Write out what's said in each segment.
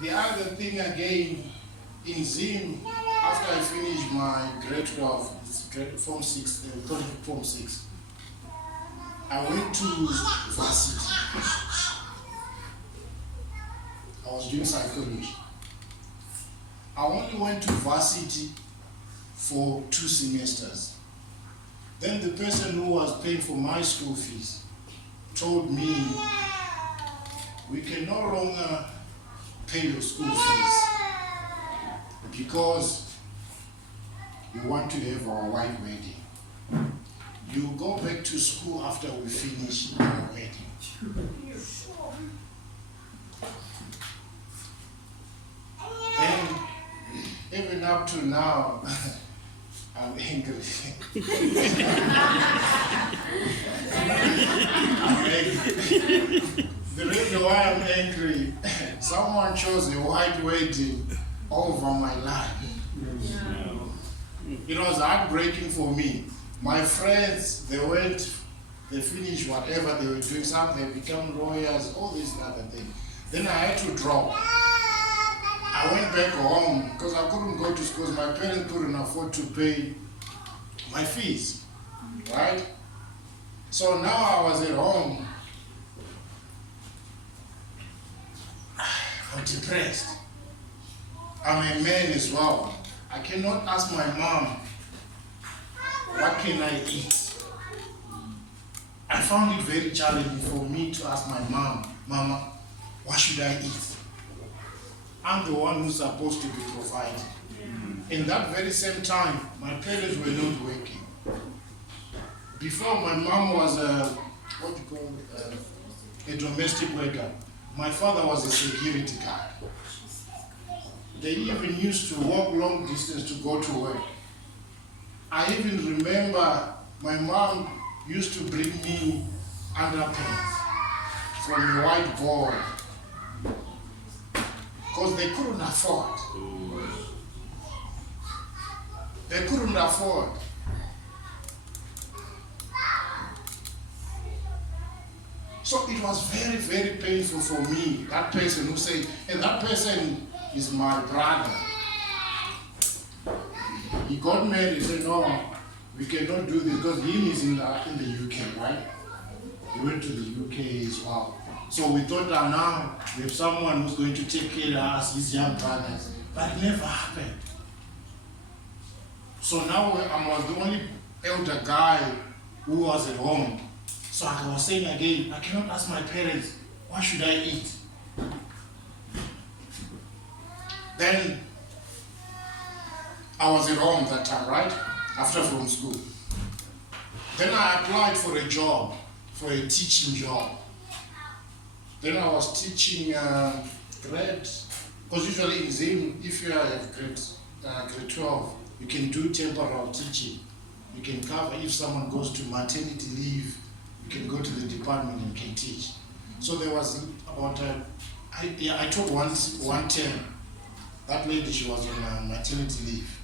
The other thing again, in Zim, after I finished my grade 12, it's grade Form 6, Form 6, I went to varsity. I was doing psychology. I only went to varsity for 2 semesters. Then the person who was paying for my school fees told me, we can no longer pay your school fees because we want to have our white wedding. You go back to school after we finish our wedding. And even up to now, I'm angry. I'm angry. The reason why I'm angry, someone chose a white wedding over my life. It was heartbreaking for me. My friends, they finished whatever they were doing, some they become lawyers, all this and other thing. Then I had to drop. I went back home because I couldn't go to school. My parents couldn't afford to pay my fees, right? So now I was at home. I'm depressed. I'm a man as well. I cannot ask my mom, what can I eat? I found it very challenging for me to ask my mom, Mama, what should I eat? I'm the one who's supposed to be providing. In that very same time, my parents were not working. Before, my mom was a domestic worker. My father was a security guard. They even used to walk long distance to go to work. I even remember my mom used to bring me underpants from a white boy because they couldn't afford. They couldn't afford. So it was very, very painful for me, that person who said, and that person is my brother. He got married, he said, no, we cannot do this because he is in the UK, right? He went to the UK as well. So we thought that now we have someone who's going to take care of us, his young brothers. But it never happened. So now I was the only elder guy who was at home. So I was saying again, I cannot ask my parents, what should I eat? Then I was at home that time, right? After from school. Then I applied for a job, for a teaching job. Then I was teaching grade, because usually in Zim, if you have grade 12, you can do temporal teaching. You can cover if someone goes to maternity leave, you can go to the department and can teach. So there was about, I taught one term. That lady, she was on maternity leave.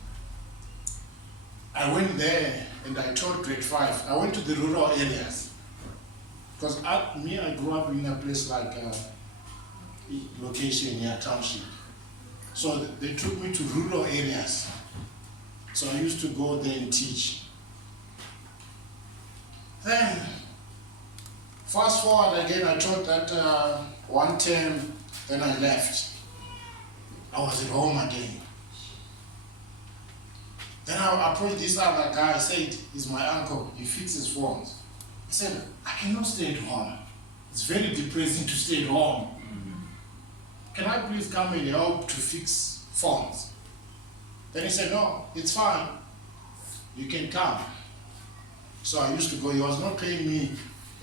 I went there and I taught grade 5. I went to the rural areas. Because I grew up in a place like location near township. So they took me to rural areas. So I used to go there and teach. Then, fast forward again, I taught that one term, then I left. I was at home again. Then I approached this other guy, I said, he's my uncle, he fixes phones. I said, I cannot stay at home. It's very depressing to stay at home. Can I please come and help to fix phones? Then he said, no, it's fine. You can come. So I used to go. He was not paying me.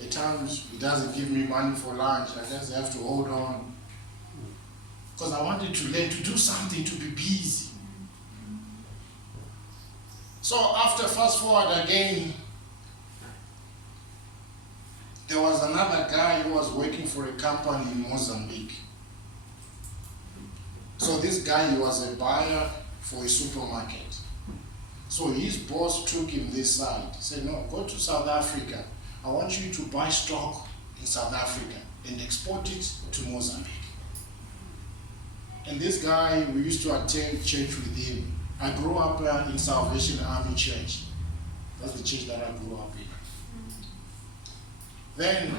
At times, he doesn't give me money for lunch. I just have to hold on. Because I wanted to learn to do something, to be busy. So after fast forward again, there was another guy who was working for a company in Mozambique. So this guy, he was a buyer for a supermarket. So his boss took him this side. He said, no, go to South Africa. I want you to buy stock in South Africa and export it to Mozambique. And this guy, we used to attend church with him. I grew up in Salvation Army Church. That's the church that I grew up in. Then,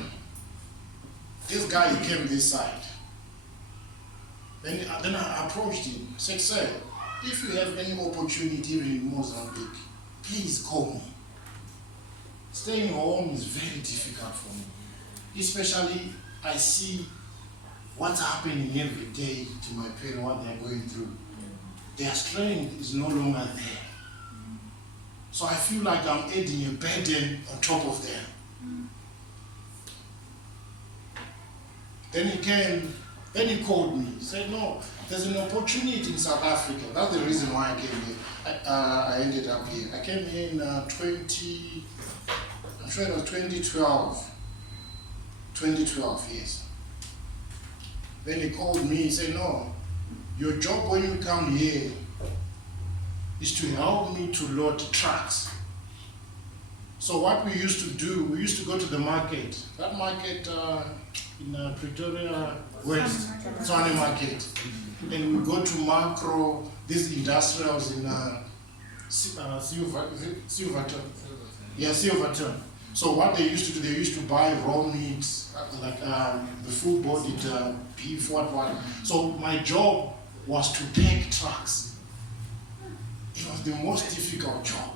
this guy, he came this side. Then I approached him. I said, sir, if you have any opportunity even in Mozambique, please call me. Staying home is very difficult for me. Especially, I see what's happening every day to my parents, what they're going through. Their strength is no longer there. So I feel like I'm adding a burden on top of them. Then he called me. He said, no, there's an opportunity in South Africa. That's the reason why I came here. I ended up here. I came here in I'm sure it was 2012. 2012, yes. Then he called me, he said, no, your job when you come here is to help me to load trucks. So what we used to do, we used to go to the market. That market in Pretoria West, Tshwane Market. And we go to Macro, these industrials in Silverton. Yeah, Silverton. So what they used to do, they used to buy raw meats, like the full-bodied beef, what. So my job was to pack trucks. It was the most difficult job.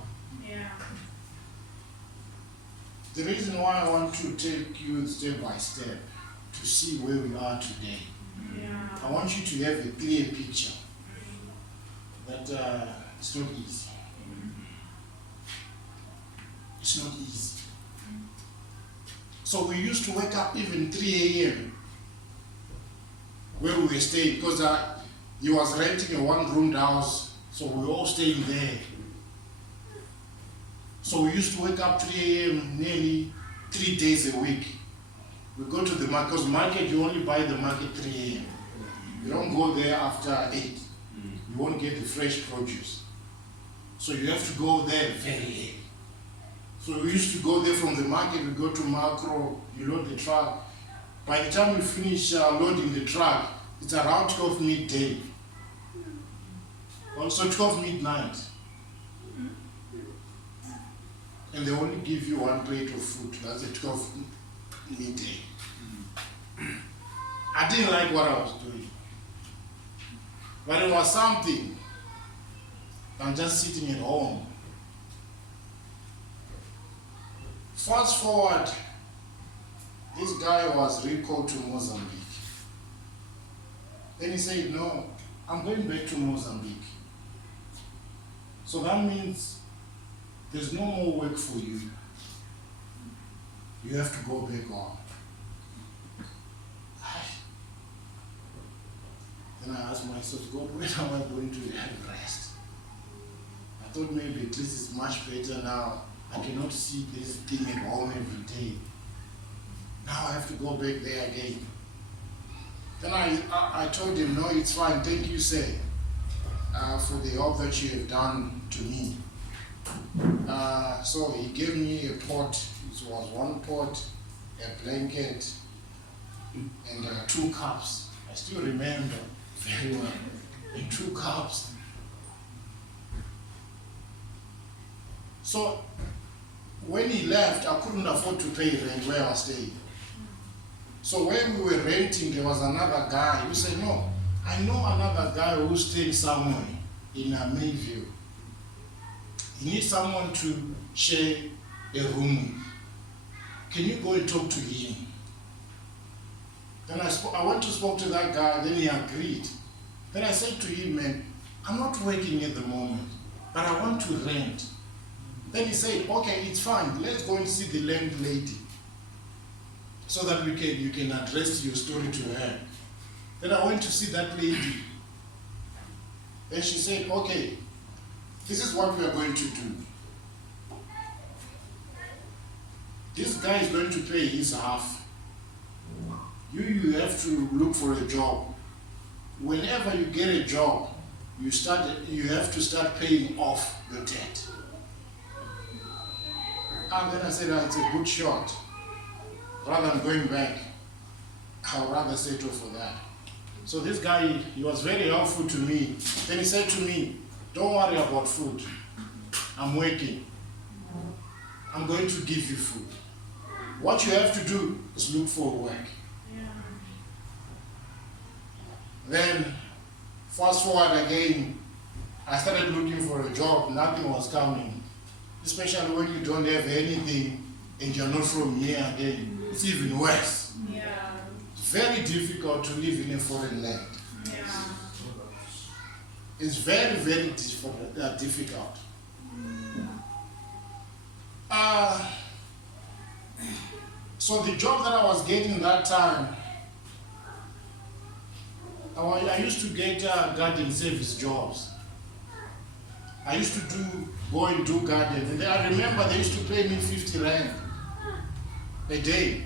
Yeah. The reason why I want to take you step by step to see where we are today. Yeah. I want you to have a clear picture that it's not easy. It's not easy. So we used to wake up even 3 a.m. where we were staying, because he was renting a one-roomed house, so we were all staying there. So we used to wake up 3 a.m. nearly 3 days a week. We go to the market, because market, you only buy the market 3 a.m. You don't go there after 8. You won't get the fresh produce. So you have to go there very early. So we used to go there from the market, we go to Macro, you load the truck. By the time we finish loading the truck, it's around 12 midday. Also 12 midnight. And they only give you one plate of food, that's at 12 midday. I didn't like what I was doing. But it was something. I'm just sitting at home. Fast forward, this guy was recalled to Mozambique. Then he said, no, I'm going back to Mozambique. So that means there's no more work for you. You have to go back home. Then I asked myself, God, when am I going to have rest? I thought maybe at least it's much better now. I cannot see this thing at home every day. Now I have to go back there again. Then I told him, no, it's fine. Thank you, sir, for the help that you have done to me. So he gave me a pot. It was one pot, a blanket, and 2 cups. I still remember very well. And 2 cups. So when he left, I couldn't afford to pay rent where I was staying. So when we were renting, there was another guy who said, no, I know another guy who's staying somewhere in Mayville. He needs someone to share a room. Can you go and talk to him? Then I went to speak to that guy, then he agreed. Then I said to him, man, I'm not working at the moment, but I want to rent. Then he said, okay, it's fine. Let's go and see the landlady so that you can address your story to her. Then I went to see that lady. Then she said, okay, this is what we are going to do. This guy is going to pay his half. You have to look for a job. Whenever you get a job, you have to start paying off your debt. And then I said, it's a good shot. Rather than going back, I'll rather settle for that. So this guy, he was very helpful to me. Then he said to me, don't worry about food. I'm working. I'm going to give you food. What you have to do is look for work. Then, fast forward again, I started looking for a job. Nothing was coming. Especially when you don't have anything and you're not from here again. It's even worse. It's very difficult to live in a foreign land. It's very, very difficult. So the job that I was getting that time, I used to get garden service jobs. I used to go and do garden. And I remember they used to pay me 50 rand a day.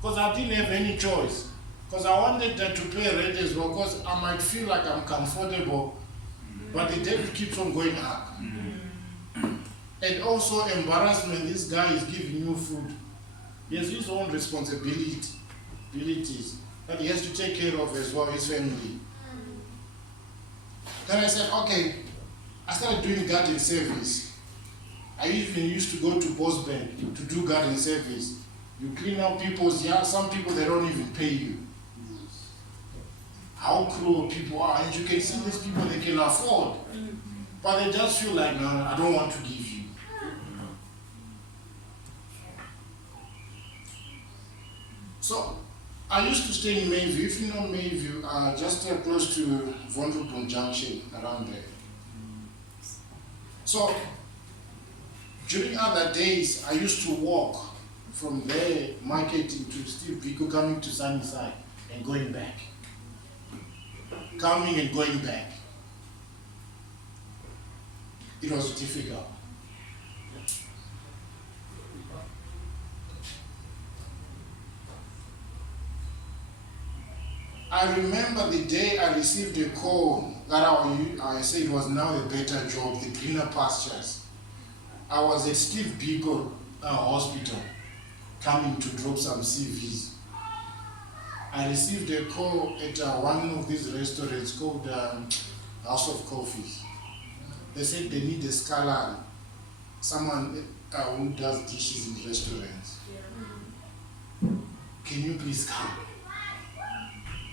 Because I didn't have any choice. Because I wanted to pay rent as well, because I might feel like I'm comfortable, but the debt keeps on going up. And also embarrassment, this guy is giving you food. He has his own responsibilities that he has to take care of as well, his family. Then I said, okay, I started doing garden service. I even used to go to Bosbank to do garden service. You clean up people's yards. Some people, they don't even pay you. How cruel people are. And you can see these people, they can afford. But they just feel like, no, I don't want to give you. So, I used to stay in Mayview. If you know Mayview, just close to Vondrupon Junction, around there. So, during other days, I used to walk from there, marketing to Steve Biko, coming to Sunnyside and going back. Coming and going back. It was difficult. I remember the day I received a call that I said it was now a better job, the greener pastures. I was at Steve Biko Hospital, coming to drop some CVs. I received a call at one of these restaurants called House of Coffees. They said they need a scalar, someone who does dishes in restaurants. Can you please come?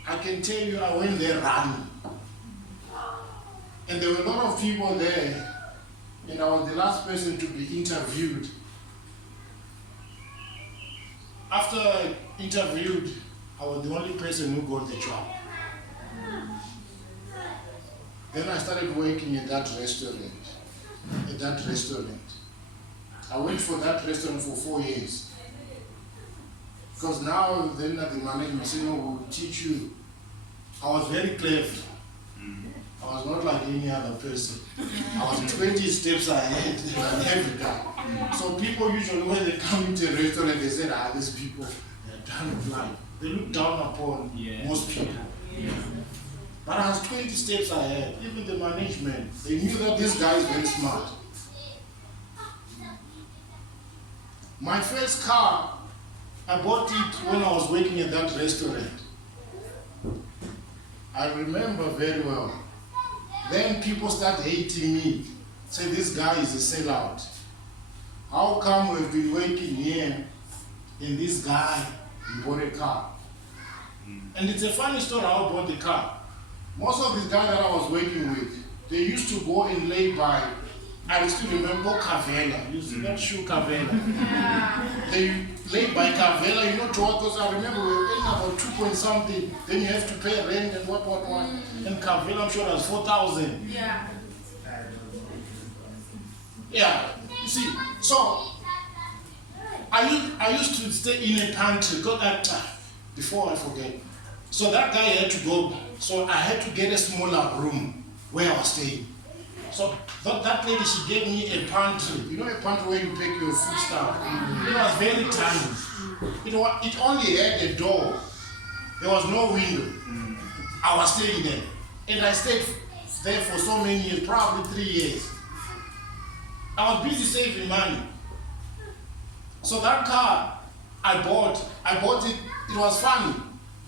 I can tell you, I went there running. And there were a lot of people there, and I was the last person to be interviewed. After interviewed, I was the only person who got the job. Then I started working at that restaurant. I went for that restaurant for 4 years. Because now, then the management said, no, we'll teach you. I was very clever. I was not like any other person. I was 20 steps ahead than every guy. So people usually, when they come into a restaurant, they say, these people, they're done with life. They look down upon most people. But I was 20 steps ahead. Even the management, they knew that this guy is very smart. My first car, I bought it when I was working at that restaurant. I remember very well. Then people started hating me. Say this guy is a sellout. How come we've been working here and this guy, he bought a car? And it's a funny story how I bought the car. Most of these guys that I was working with, they used to go and lay by, I still remember Cavella. You see that shoe Cavella? They lay by Cavella, you know, to what, because I remember we were paying about 2 point something, then you have to pay rent and what. And Cavella, I'm sure it was 4,000. Yeah, you see, so I used to stay in a pantry, got that before I forget. So that guy had to go, so I had to get a smaller room where I was staying. So that lady, she gave me a pantry. You know a pantry where you pack your food stuff? It was very tiny. It only had a door. There was no window. I was staying there. And I stayed there for so many years, probably 3 years. I was busy saving money. So that car I bought it, it was funny.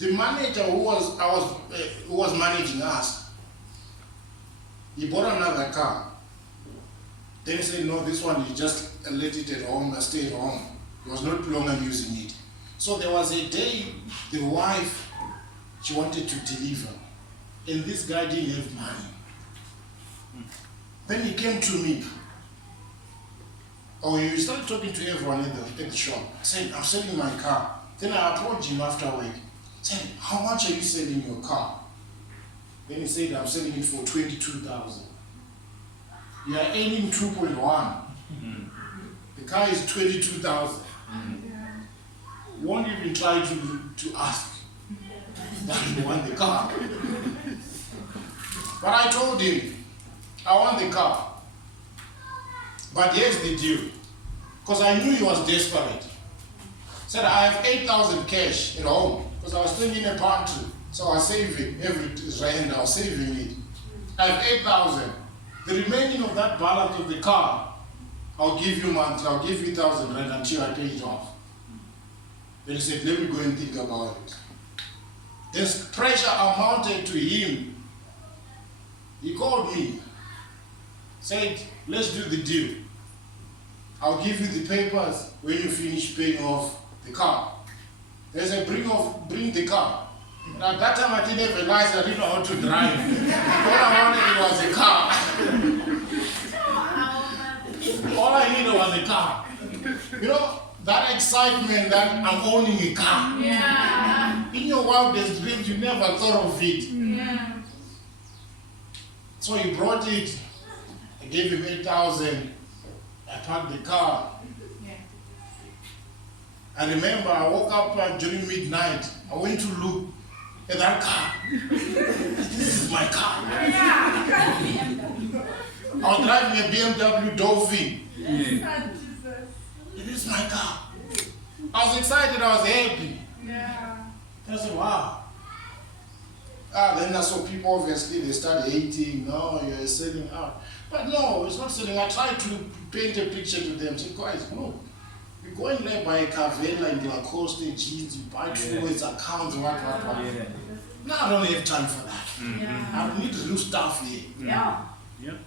The manager who was managing us, he bought another car. Then he said, no, this one you just let it at home, stay at home. He was not longer using it. So there was a day the wife, she wanted to deliver, and this guy didn't have money. Then he came to me. Oh, he started talking to everyone at the shop. I said, I'm selling my car. Then I approached him after work. I said, how much are you selling your car? Then he said, I'm selling it for 22,000. You are earning 2.1. The car is 22,000. You won't even try to ask that you want the car. But I told him, I want the car. But here's the deal. Because I knew he was desperate. Said, I have 8,000 cash at home. Because I was staying in a pantry. So I was saving every rand, I was saving it. I have 8,000. The remaining of that balance of the car, I'll give you monthly, I'll give you 1,000 rand until I pay it off. Then he said, let me go and think about it. There's pressure mounted to him. He called me, said, let's do the deal. I'll give you the papers when you finish paying off the car. They said, bring the car. And at that time I didn't have a license, I didn't know how to drive. All I wanted was a car. All I needed was a car. You know, that excitement that I'm owning a car. Yeah. In your wildest dreams, you never thought of it. Yeah. So he brought it. I gave him 8,000. I parked the car. Yeah. I remember I woke up during midnight. I went to look at that car. This is my car. Yeah. I was driving a BMW Dolphin. Yes. It is my car. I was excited, I was happy. Yeah. I said, wow. Then I saw people, obviously, they started hating. No, you're selling out. But no, it's not selling. I tried to paint a picture to them. Say, guys, no. You go in there, buy a Carvela in Lacoste jeans, you buy towards accounts, what. Yeah. No, I don't have time for that. Yeah. I need real stuff here. Yeah. Yep.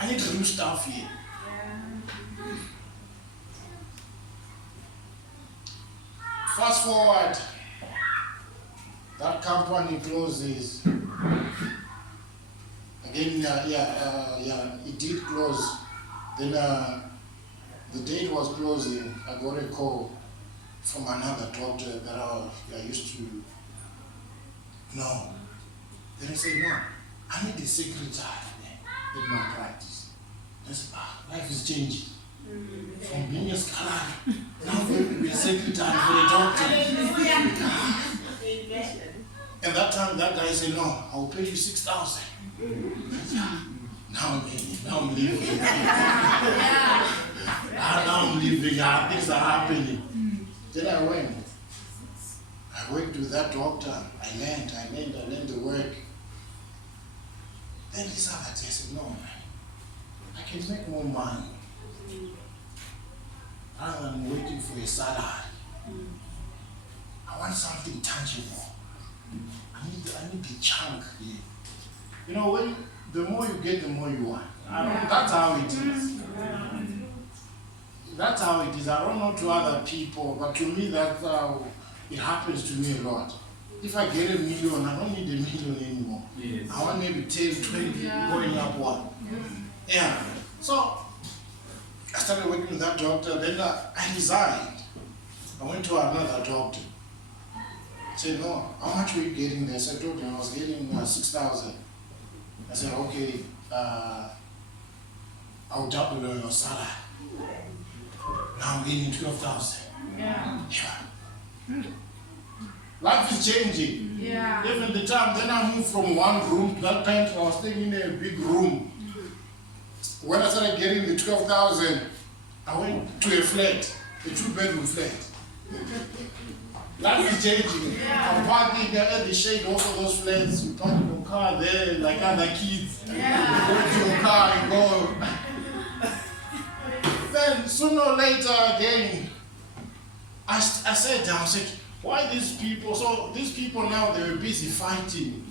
I need real stuff here. Fast forward, that company closes. Again, it did close. Then the day it was closing, I got a call from another doctor that I used to know. Then he said, no, I need a secretary in my practice. I said, life is changing. From being a scholar, now I'm going to be a secretary for a doctor. And that time, that guy said, no, I'll pay you 6,000. Now I'm leaving. Now I'm leaving. Things are happening. Then I went. I worked with that doctor. I learned the work. Then this other day I said, no, I can make more money. Rather than waiting for a salary. I want something tangible. I need the chunk here. You know, the more you get, the more you want. That's how it is. That's how it is. I don't know to other people, but to me that's how it happens to me a lot. If I get $1 million, I don't need $1 million anymore. Yes. I want maybe 10, 20 going upward. Yeah. So I started working with that doctor, then I resigned. I went to another doctor. I said, no, how much were you getting there? So I told him I was getting 6,000. I said, okay, I'll double your salary. Now I'm getting 12,000. Yeah. Life is changing. Yeah. Even the time, then I moved from one room to that time, I was staying in a big room. When I started getting the 12,000, I went to a flat, a 2-bedroom flat. Life is changing. I'm parking at the shade of those flats. You park your car there like other kids. Yeah. You go to your car and go. Then sooner or later again, I sat down and said, Why these people? So these people now, they were busy fighting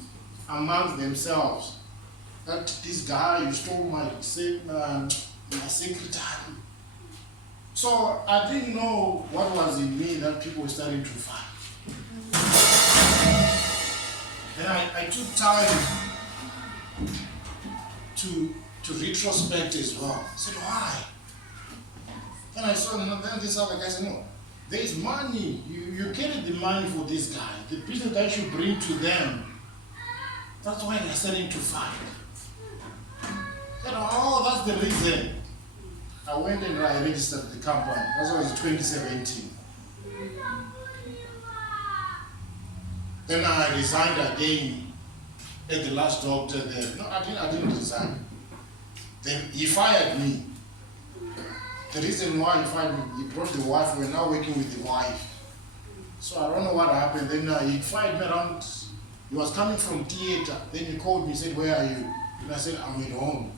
amongst themselves. That this guy, you stole my secretary. So I didn't know what was in me that people were starting to fight. Then I took time to retrospect as well. I said, why? Then I saw, then this other guy said, no, there is money. You carry the money for this guy. The business that you bring to them, that's why they're starting to fight. I said, oh, that's the reason. I went and I registered the company. That was 2017. Then I resigned again at the last doctor there. No, I didn't resign. Then he fired me. The reason why he fired me, he brought the wife. We're now working with the wife. So I don't know what happened. Then he fired me around. He was coming from theater. Then he called me, said, where are you? And I said, I'm at home.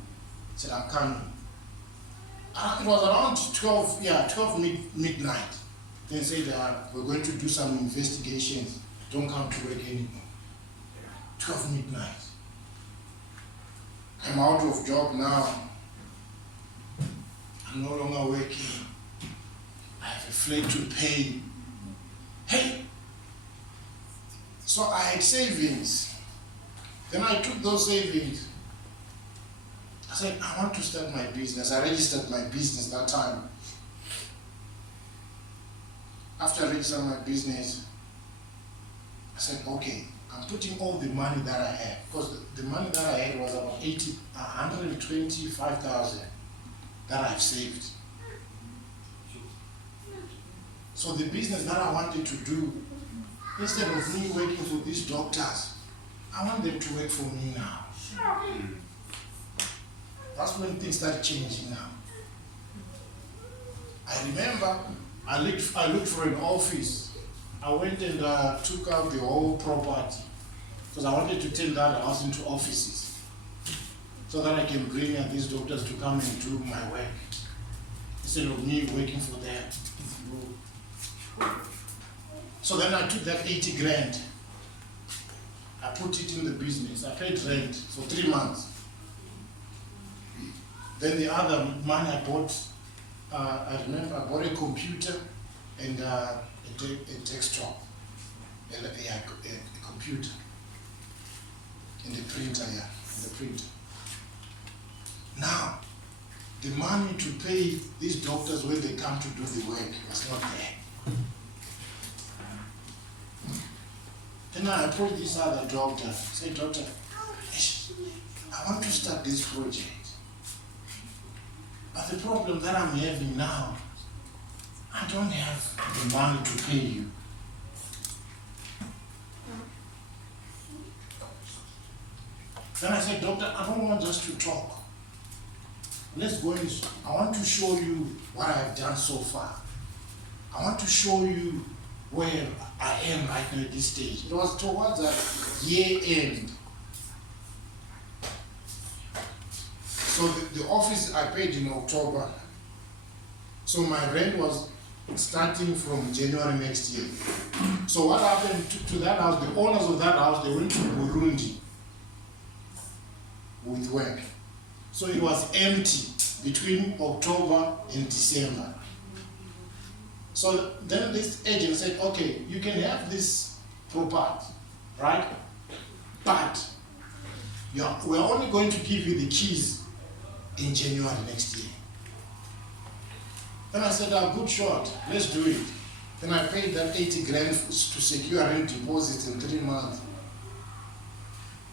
He said, I'm coming. It was around 12 midnight. Then he said, we're going to do some investigations. Don't come to work anymore. 12 midnight. I'm out of job now. I'm no longer working. I have a flat to pay. Hey! So I had savings. Then I took those savings. I said, I want to start my business. I registered my business that time. After I registered my business, I said, okay, I'm putting all the money that I had, because the money that I had was about 125,000 that I've saved. So the business that I wanted to do, instead of me working for these doctors, I want them to work for me now. That's when things start changing now. I remember I looked for an office. I went and took out the whole property because I wanted to turn that house into offices so that I can bring these doctors to come and do my work instead of me working for them. So then I took that 80 grand. I put it in the business. I paid rent for 3 months. Then the other money I bought, I remember I bought a computer and a desktop, a computer, and a printer, the printer. Now, the money to pay these doctors when they come to do the work was not there. Then I approached this other doctor, said, doctor, I want to start this project. But the problem that I'm having now, I don't have the money to pay you. Then I said, doctor, I don't want us to talk. Let's go in. I want to show you what I've done so far. I want to show you where I am right now at this stage. It was towards the year end. So the office I paid in October. So my rent was starting from January next year. So what happened to that house, the owners of that house, they went to Burundi with work. So it was empty between October and December. So then this agent said, okay, you can have this property, right? But we're only going to give you the keys in January next year. Then I said, good shot, let's do it. Then I paid that 80 grand to secure rent deposits in 3 months.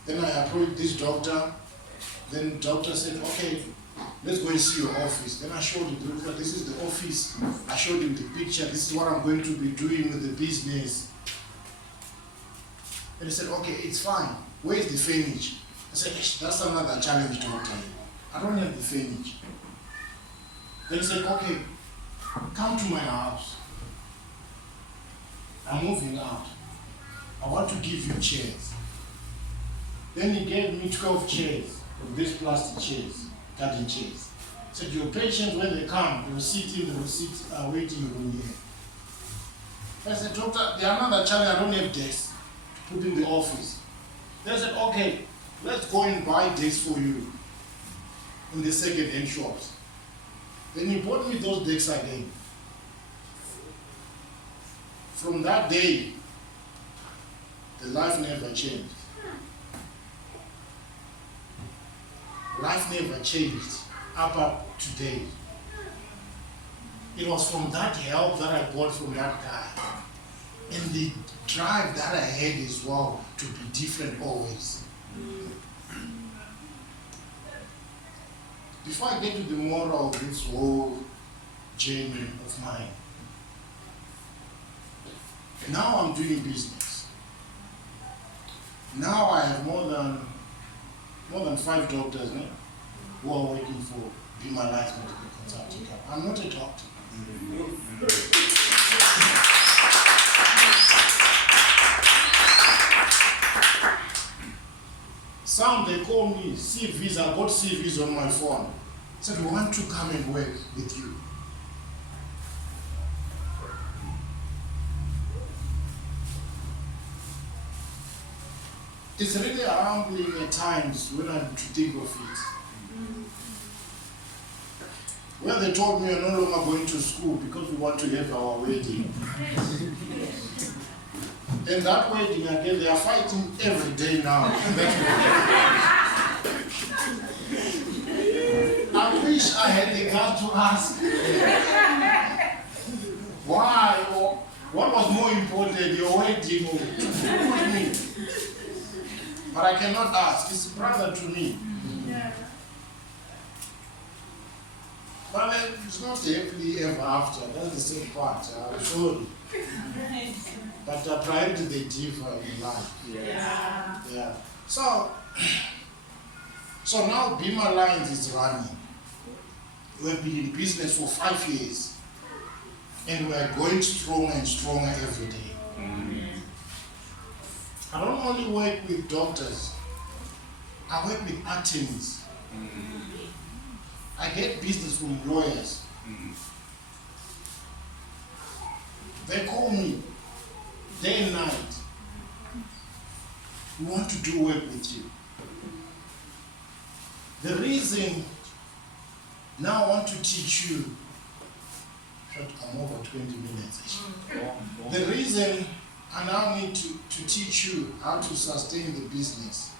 Then I approached this doctor. Then the doctor said, okay, let's go and see your office. Then I showed him, this is the office. I showed him the picture. This is what I'm going to be doing with the business. And he said, okay, it's fine. Where's the furniture? I said, that's another challenge, doctor. I don't have the furniture. Then he said, okay, come to my house. I'm moving out. I want to give you chairs. Then he gave me 12 chairs, these plastic chairs, garden chairs. He said, your patients, when they come, they will sit in the waiting room here. I said, doctor, there are another challenge, I don't have desks to put in the office. They said, okay, let's go and buy desks for you in the second-hand shops. Then he bought me those desks again. From that day, the life never changed. Life never changed up to date. It was from that help that I got from that guy. And the drive that I had as well to be different always. Before I get to the moral of this whole journey of mine, now I'm doing business. Now I have more than 5 doctors who are working for Be My Life Medical Consulting Company. I'm not a doctor. Some, they call me CVs, I got CVs on my phone. Said, we want to come and work with you. It's really humbling at times when I'm to think of it. When they told me you're no longer going to school because we want to have our wedding. And that wedding again, they are fighting every day now. I wish I had the guts to ask why, or what was more important, your wedding or to fool with me. But I cannot ask, it's a brother to me. Yeah. But it's not happily ever after, that's the same part, I'm sorry. But priority they differ in life. Yeah. So now Bima Lines is running. We have been in business for 5 years. And we are going stronger and stronger every day. I don't only work with doctors, I work with attorneys. I get business from lawyers. They call me day and night. We want to do work with you. The reason now I want to teach you, I'm over 20 minutes. The reason I now need to teach you how to sustain the business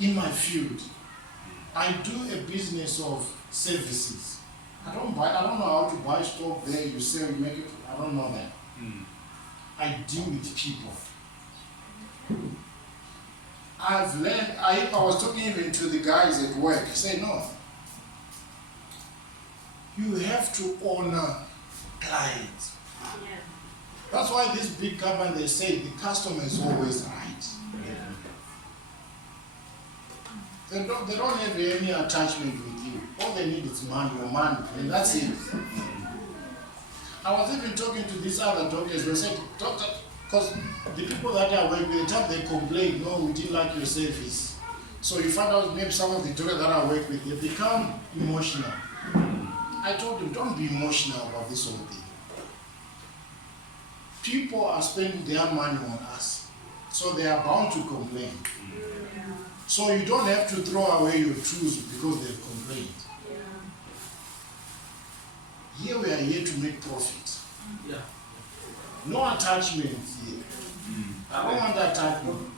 in my field. I do a business of services. I don't know how to buy stock there, you sell, you make it. I don't know that. I deal with people. I've learned, I was talking even to the guys at work, say no. You have to honor clients. That's why this big company, they say the customer is always right. They don't have any attachment with you. All they need is money, and that's it. I was even talking to these other doctors, they said, doctor, because the people that I work with, the time they complain, no, we didn't like your service. So you find out maybe some of the doctors that I work with, they become emotional. I told them, don't be emotional about this whole thing. People are spending their money on us, so they are bound to complain. So you don't have to throw away your tools because they've complained. Here we are here to make profit. No attachments here. I don't want attachment.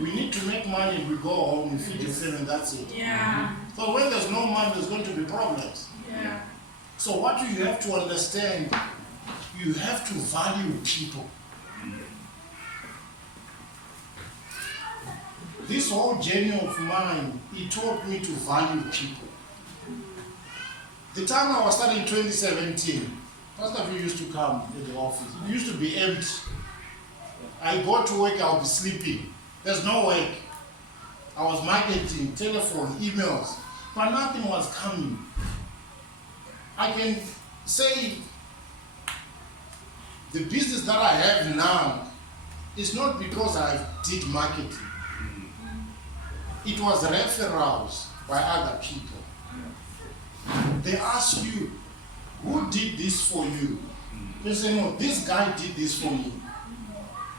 We need to make money, we go home, we feed the family, and that's it. So when there's no money, there's going to be problems. So what do you have to understand? You have to value people. This whole journey of mine, it taught me to value people. The time I was starting in 2017, Pastor V used to come to the office. It used to be empty. I go to work, I'll be sleeping. There's no work. I was marketing, telephone, emails, but nothing was coming. I can say the business that I have now is not because I did marketing. It was referrals by other people. They ask you, who did this for you? They say, no, this guy did this for me.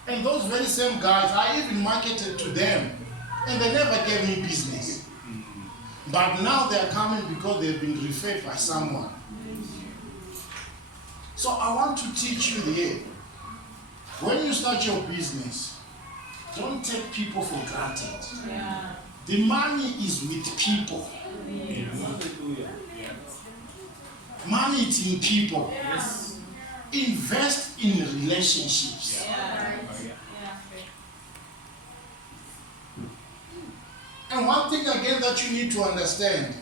And those very same guys, I even marketed to them, and they never gave me business. But now they're coming because they've been referred by someone. So I want to teach you here. When you start your business, don't take people for granted. Yeah. The money is with people. Money is in people. Invest in relationships. And one thing again that you need to understand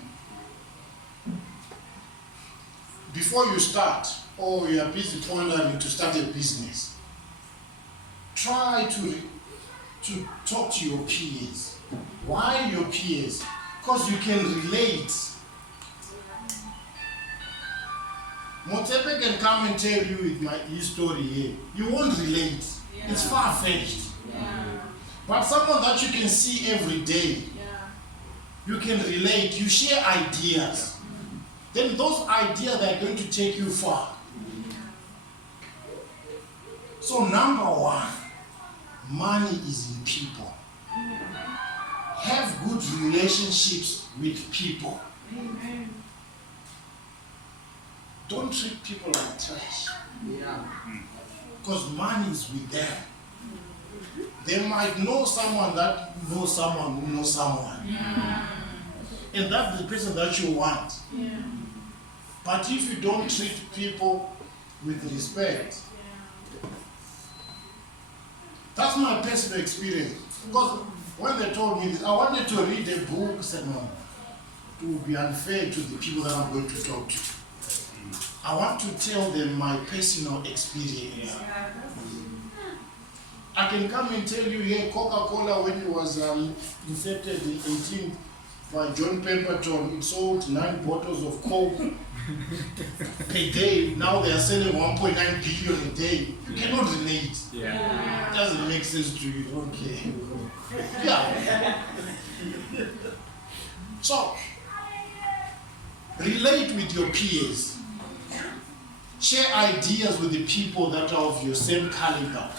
before you start, or you are busy pondering to start a business, try to talk to your peers. Why your peers? Because you can relate. Motepe can come and tell you his story here. You won't relate. It's far-fetched. But someone that you can see every day, you can relate, you share ideas. Then those ideas are going to take you far. So number one, money is in people. Have good relationships with people. Don't treat people like trash. Because money is with them. They might know someone that knows someone who knows someone. And that's the person that you want. But if you don't treat people with respect, that's my personal experience. Because when they told me this, I wanted to read a book. I said, no, it would be unfair to the people that I'm going to talk to. I want to tell them my personal experience. I can come and tell you here, Coca-Cola, when it was incepted in 18 by John Pemberton, it sold 9 bottles of Coke per day. Now they are selling 1.9 billion a day. You cannot relate. It doesn't make sense to you. Okay. So, relate with your peers. Share ideas with the people that are of your same caliber.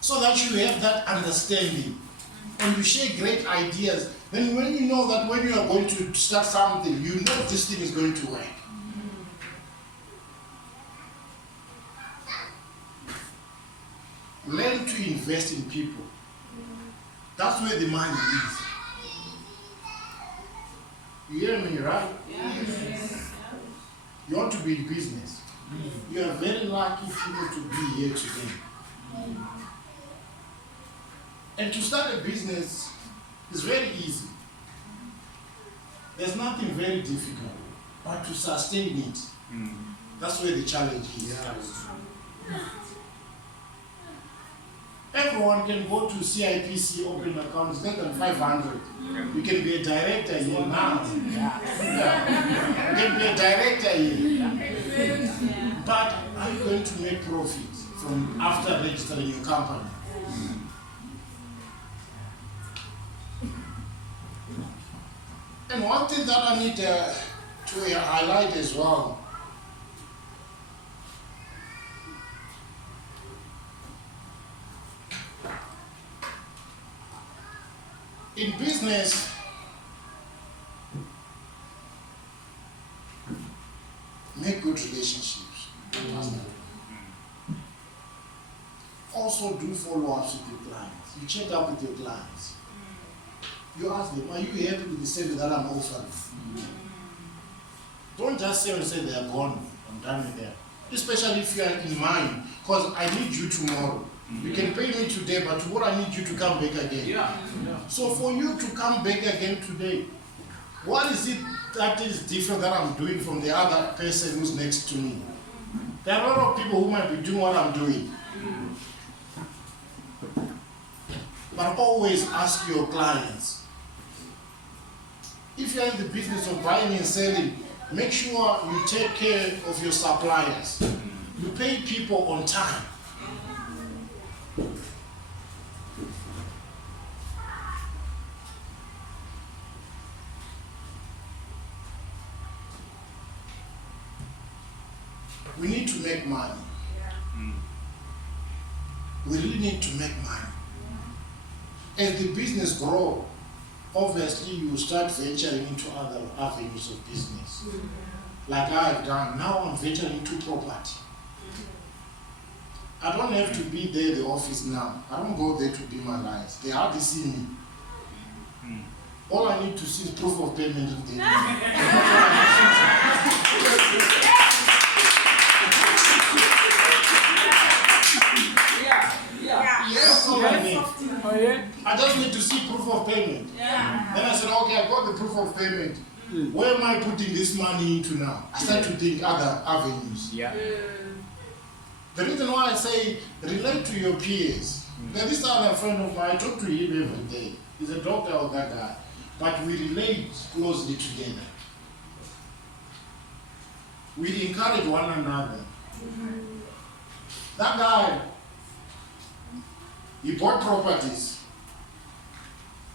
So that you have that understanding. And you share great ideas. Then when you know that when you are going to start something, you know this thing is going to work. Learn to invest in people. That's where the money is. You hear me, right? You want to be in business. You are very lucky people to be here today. And to start a business is very easy. There's nothing very difficult. But to sustain it, that's where the challenge is. Everyone can go to CIPC, open accounts, less than 500. You can be a director here now. You can be a director here. But are you going to make profit from after registering your company? And one thing that I need to highlight as well, in business, make good relationships. Also do follow-ups with your clients. You check up with your clients. You ask them, are you happy with the service that I'm offering? Don't just say and say they are gone, I'm done with them. Especially if you are in mind, because I need you tomorrow. You can pay me today, but tomorrow I need you to come back again. So for you to come back again today, what is it that is different that I'm doing from the other person who's next to me? There are a lot of people who might be doing what I'm doing. But always ask your clients. If you're in the business of buying and selling, make sure you take care of your suppliers. You pay people on time. We need to make money. We really need to make money. As the business grows, obviously you start venturing into other avenues of business. Like I've done. Now I'm venturing into property. I don't have to be there, the office now. I don't go there to be my lives. They hardly see me. All I need to see is proof of payment in the That's all I need. Oh, yeah? I just need to see proof of payment. Then I said, okay, I got the proof of payment. Where am I putting this money into now? I start to think other avenues. Yeah. The reason why I say relate to your peers. There's this other friend of mine, I talk to him every day. He's a doctor or that guy. But we relate closely together. We encourage one another. That guy, he bought properties.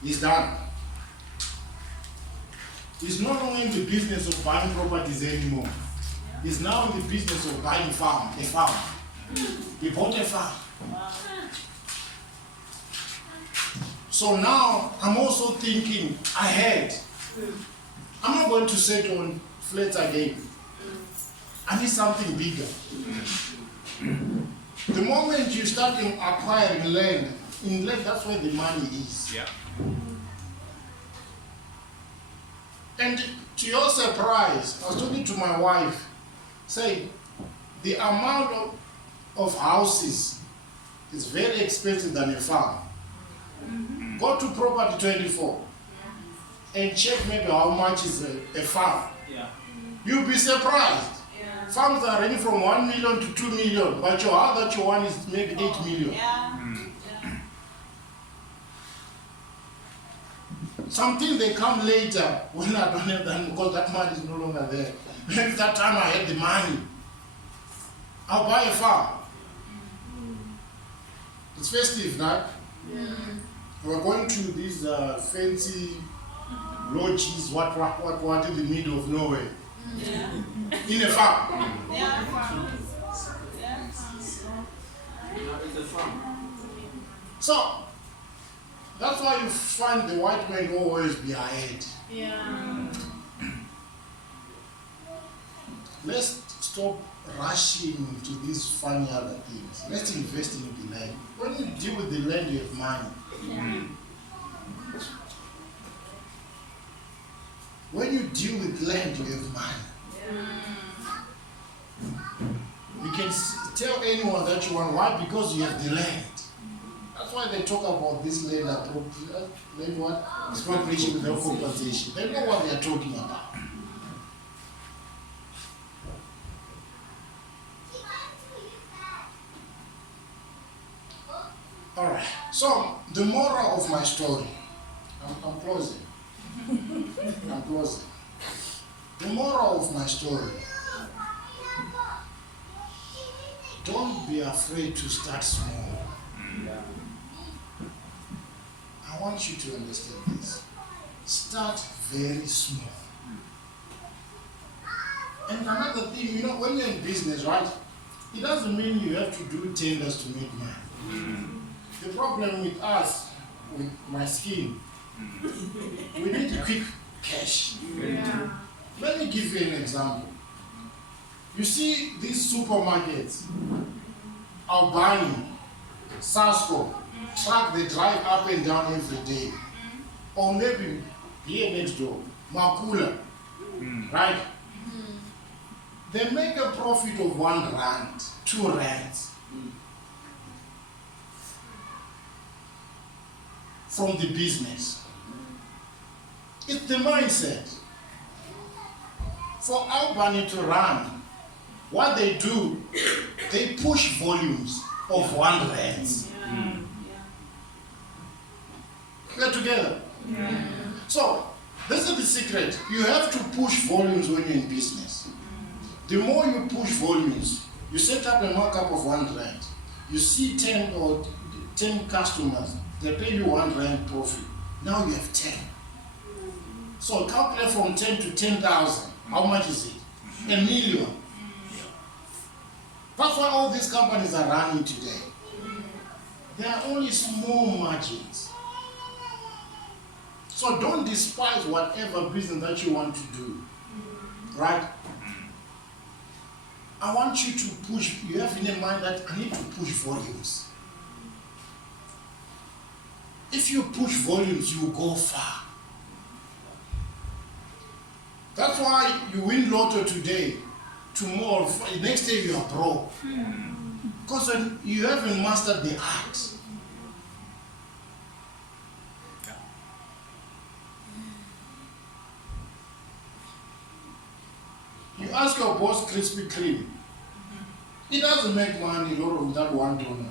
He's done. He's no longer in the business of buying properties anymore. He's now in the business of buying a farm. He bought a farm. So now I'm also thinking ahead. I'm not going to settle on flats again. I need something bigger. The moment you start acquiring land, in land that's where the money is. Yeah. And to your surprise, I was talking to my wife, saying the amount of houses is very expensive than a farm. Go to Property 24 and check maybe how much is a farm. Yeah. You'll be surprised. Farms are ranging from 1 million to 2 million, but your house that you want is maybe 8 million. Something they come later when I don't have them because that money is no longer there. Maybe that time I had the money. I'll buy a farm. It's festive, right? We're going to these fancy lodges, what in the middle of nowhere. In a farm. So that's why you find the white man always be ahead. Let's stop rushing to these funny other things. Let's invest in the land. When you deal with the land, you have money. When you deal with land, you have money. You can tell anyone that you want. Why? Because you have the land. That's why they talk about this land expropriation without compensation. They know what they are talking about. All right. So the moral of my story. I'm closing. I'm closing. The moral of my story. Don't be afraid to start small. I want you to understand this. Start very small. And another thing, when you're in business, right? It doesn't mean you have to do tenders to make money. The problem with us, with my skin, we need quick cash. Let me give you an example. You see these supermarkets, Albany, Sasco, truck they drive up and down every day. Or maybe here next door, Makula, right? They make a profit of 1 rand, 2 rands. From the business. It's the mindset. For Albany to run, what they do, they push volumes of 1 rand. We're together. So, this is the secret. You have to push volumes when you're in business. The more you push volumes, you set up a markup of 1 rand. You see 10 customers, they pay you 1 rand profit. Now you have 10. So calculate from 10 to 10,000. How much is it? 1 million. That's why all these companies are running today. There are only small margins. So don't despise whatever business that you want to do. Right? I want you to push, you have in your mind that I need to push volumes. If you push volumes, you go far. That's why you win lotto today, tomorrow, next day you are broke. Because you haven't mastered the art. You ask your boss Krispy Kreme. He doesn't make money with that $1.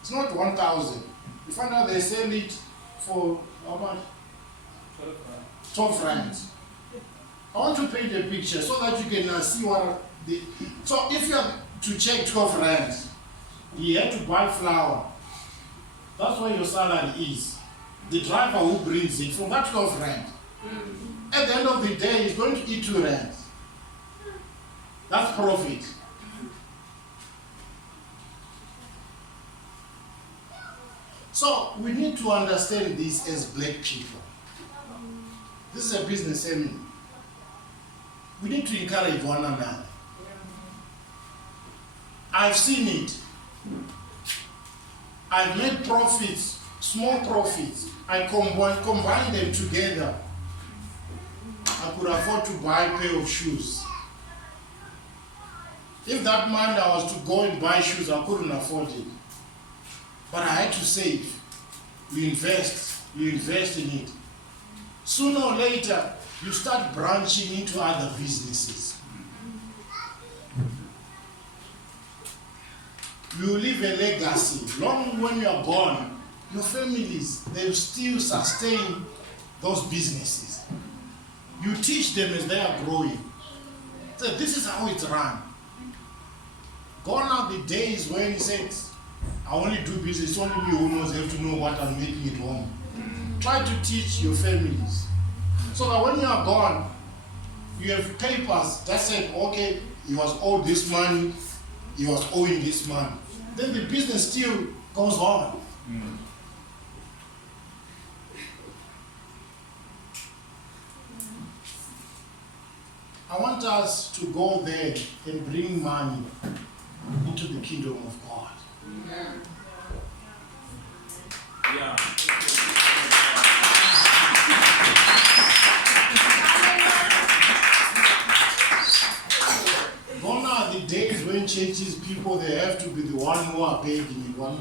It's not 1,000. You find out they sell it for how much? 12 francs. I want to paint a picture so that you can see what the. So if you have to check 12 rands, you have to buy flour. That's where your salary is. The driver who brings it from that 12 rand. At the end of the day, he's going to eat 2 rands. That's profit. So we need to understand this as black people. This is a business seminar. We need to encourage one another. I've seen it. I've made profits, small profits. I combine them together. I could afford to buy a pair of shoes. If that month I was to go and buy shoes, I couldn't afford it. But I had to save. You invest in it. Sooner or later, you start branching into other businesses. You leave a legacy. Long when you are gone, your families, they will still sustain those businesses. You teach them as they are growing. So this is how it's run. Gone are the days when he says, I only do business, it's only me who knows, have to know what I'm making at home. Try to teach your families. So that when you are gone, you have papers that say, okay, he was owed this money, he was owing this money. Then the business still goes on. I want us to go there and bring money into the kingdom of God. Yeah. Gone are the days when churches, people, they have to be the one who are begging and one.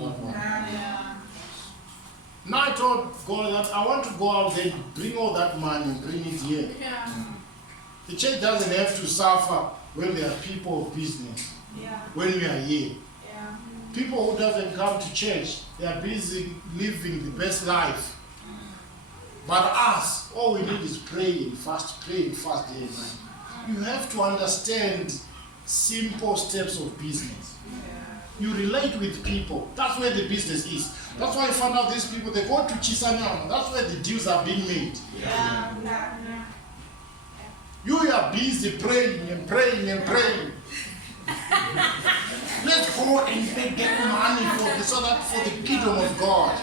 Now I told God that I want to go out there, bring all that money and bring it here. The church doesn't have to suffer when there are people of business. When we are here. People who doesn't come to church, they are busy living the best life. But us, all we need is praying fast day and night. You have to understand simple steps of business. You relate with people. That's where the business is. That's why you find out these people, they go to Chisanyama. That's where the deals are being made. You are busy praying and praying and praying. Let's go and get money for the kingdom of God.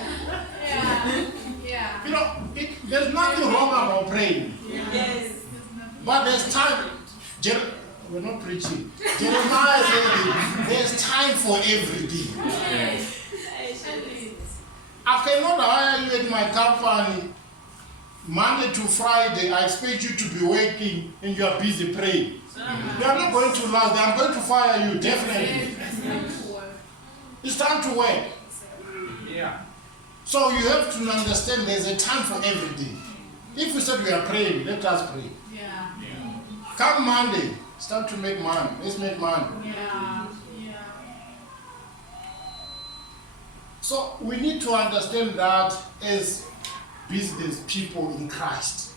You know, there's nothing wrong about praying. But there's time. We're not preaching. Jeremiah said there's time for everything. I cannot hire you at my company Monday to Friday. I expect you to be working and you are busy praying. You are not going to last. I'm going to fire you, definitely. It's time to work. Yeah. So you have to understand there's a time for everything. If we said we are praying, let us pray. Come Monday, it's time to make money. Let's make money. So we need to understand that as business people in Christ.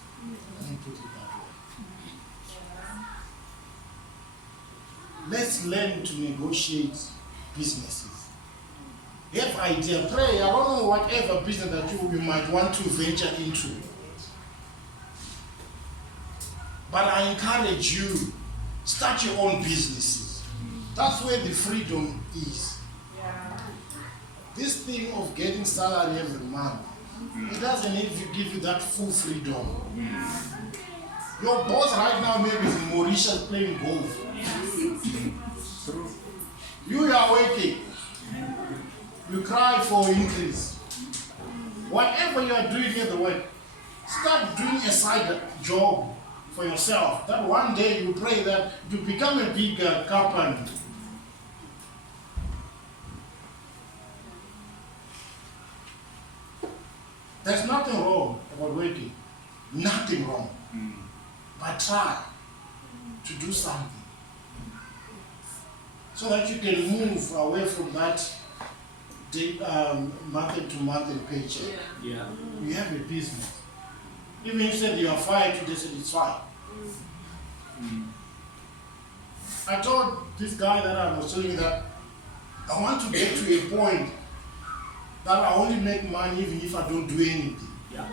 Let me put it that way. Let's learn to negotiate businesses. You have idea, pray. I don't know whatever business that you might want to venture into. But I encourage you, start your own businesses. That's where the freedom is. Yeah. This thing of getting salary every month, it doesn't even give you that full freedom. Your boss right now maybe is in Mauritius playing golf. You are working. You cry for increase. Whatever you are doing at the work, start doing a side job for yourself. That one day you pray that you become a big company. There's nothing wrong about working. Nothing wrong. But try to do something so that you can move away from that month-to-month paycheck. Yeah. You have a business. Even if you said you are fired today, said it's fine. I told this guy that I was telling you that I want to get to a point that I only make money even if I don't do anything. Yeah.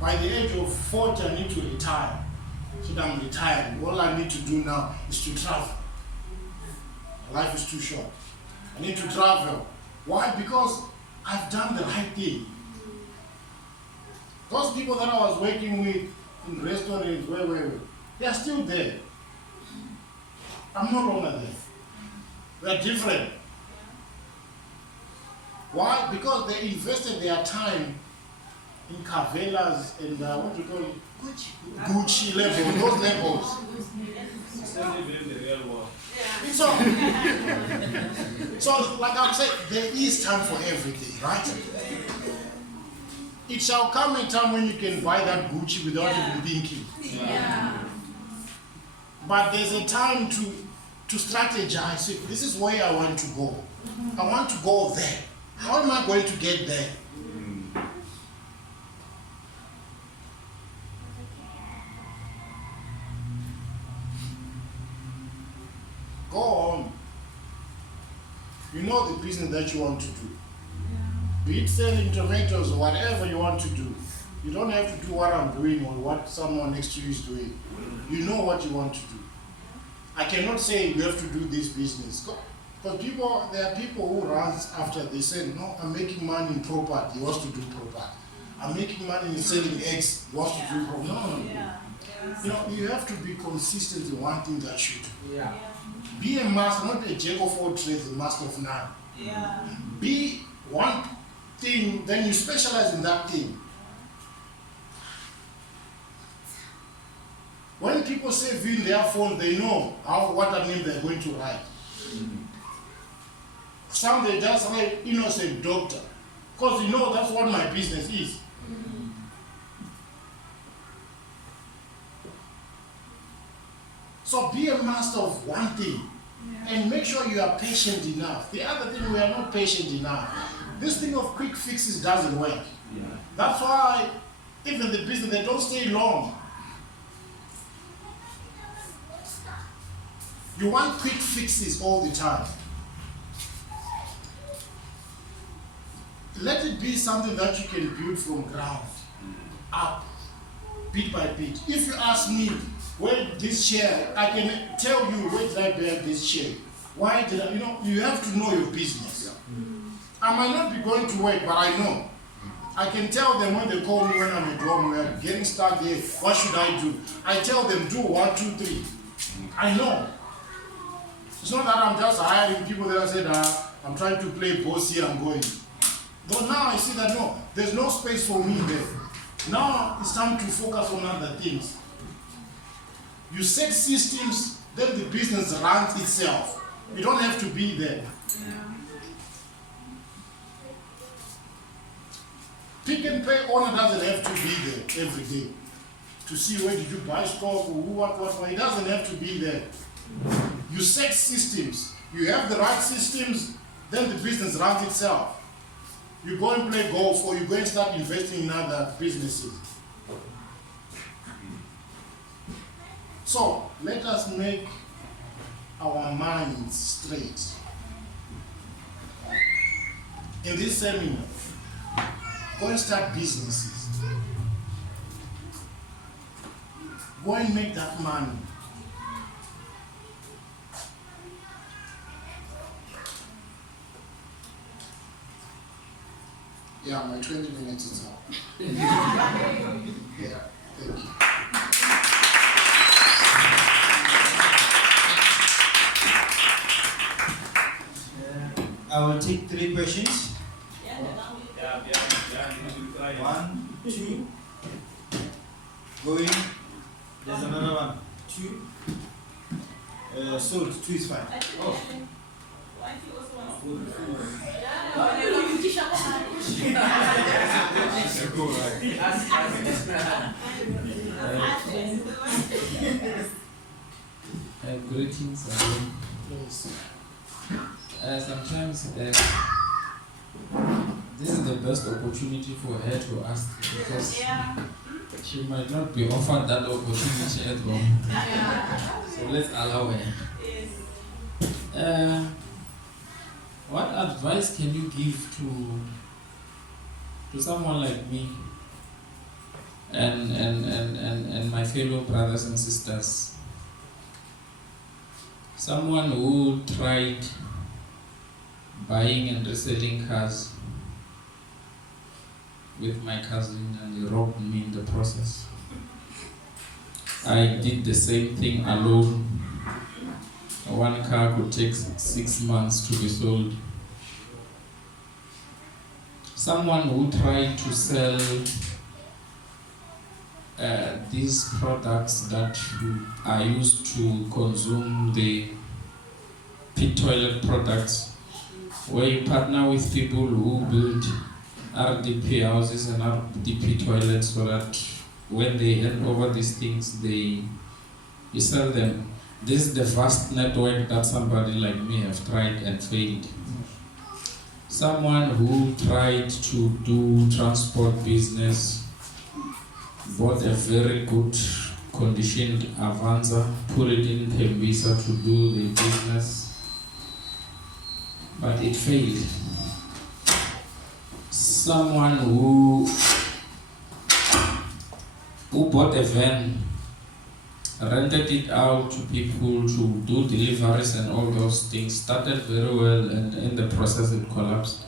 By the age of 40, I need to retire. So I'm retired. All I need to do now is to travel. Life is too short. I need to travel. Why? Because I've done the right thing. Those people that I was working with in restaurants, they are still there. I'm no longer there. They're different. Why? Because they invested their time in Cavelas and what do you call it? Gucci level, those levels. Still living in the real world. So, like I'm saying, there is time for everything, right? It shall come a time when you can buy that Gucci without even thinking. Yeah. But there's a time to strategize. See, this is where I want to go. I want to go there. How am I going to get there? Go on. You know the business that you want to do. Be it selling tomatoes or whatever you want to do. You don't have to do what I'm doing or what someone next to you is doing. You know what you want to do. I cannot say you have to do this business. Because there are people who run after, they say, no, I'm making money in property, he wants to do property. I'm making money in selling eggs, he wants to do property. No. You know, you have to be consistent in one thing that you do. Yeah. Be a master, not a jack of all trades, a master of none. Yeah. Be one thing, then you specialize in that thing. When people save in their phone, they know what name they're going to write. Some they just write innocent doctor, because you know that's what my business is. So be a master of one thing and make sure you are patient enough. The other thing, we are not patient enough. This thing of quick fixes doesn't work. Yeah. That's why even the business, they don't stay long. You want quick fixes all the time. Let it be something that you can build from ground up, bit by bit. If you ask me, where this chair, I can tell you where did I buy this chair. Why did I, you have to know your business. I might not be going to work, but I know. I can tell them when they call me when I'm at home, we're getting stuck there, what should I do? I tell them, do 1, 2, 3. I know. It's not that I'm just hiring people that said, I'm trying to play boss here, I'm going. But now I see that no, there's no space for me there. Now it's time to focus on other things. You set systems, then the business runs itself. You don't have to be there. Pick and Pay owner doesn't have to be there every day to see where did you buy stock or who, what. He doesn't have to be there. You set systems. You have the right systems, then the business runs itself. You go and play golf or you go and start investing in other businesses. So let us make our minds straight. In this seminar, go and start businesses. Go and make that money. Yeah, my 20 minutes is up. Yeah, thank you. I will take 3 questions. Yeah, you should try it. 1, 2. Going. There's another one. 2. Salt. 2 is fine. Oh, Greetings. Please. Sometimes this is the best opportunity for her to ask because she might not be offered that opportunity at home. So let's allow her. What advice can you give to someone like me and my fellow brothers and sisters? Someone who tried buying and reselling cars with my cousin and he robbed me in the process. I did the same thing alone. One car could take 6 months to be sold. Someone who tried to sell these products that are used to consume the pit toilet products, where you partner with people who build RDP houses and RDP toilets so that when they hand over these things, you sell them. This is the vast network that somebody like me have tried and failed. Someone who tried to do transport business, bought a very good conditioned Avanza, put it in Tembisa to do the business, but it failed. Someone who bought a van, rented it out to people to do deliveries and all those things, started very well and in the process it collapsed.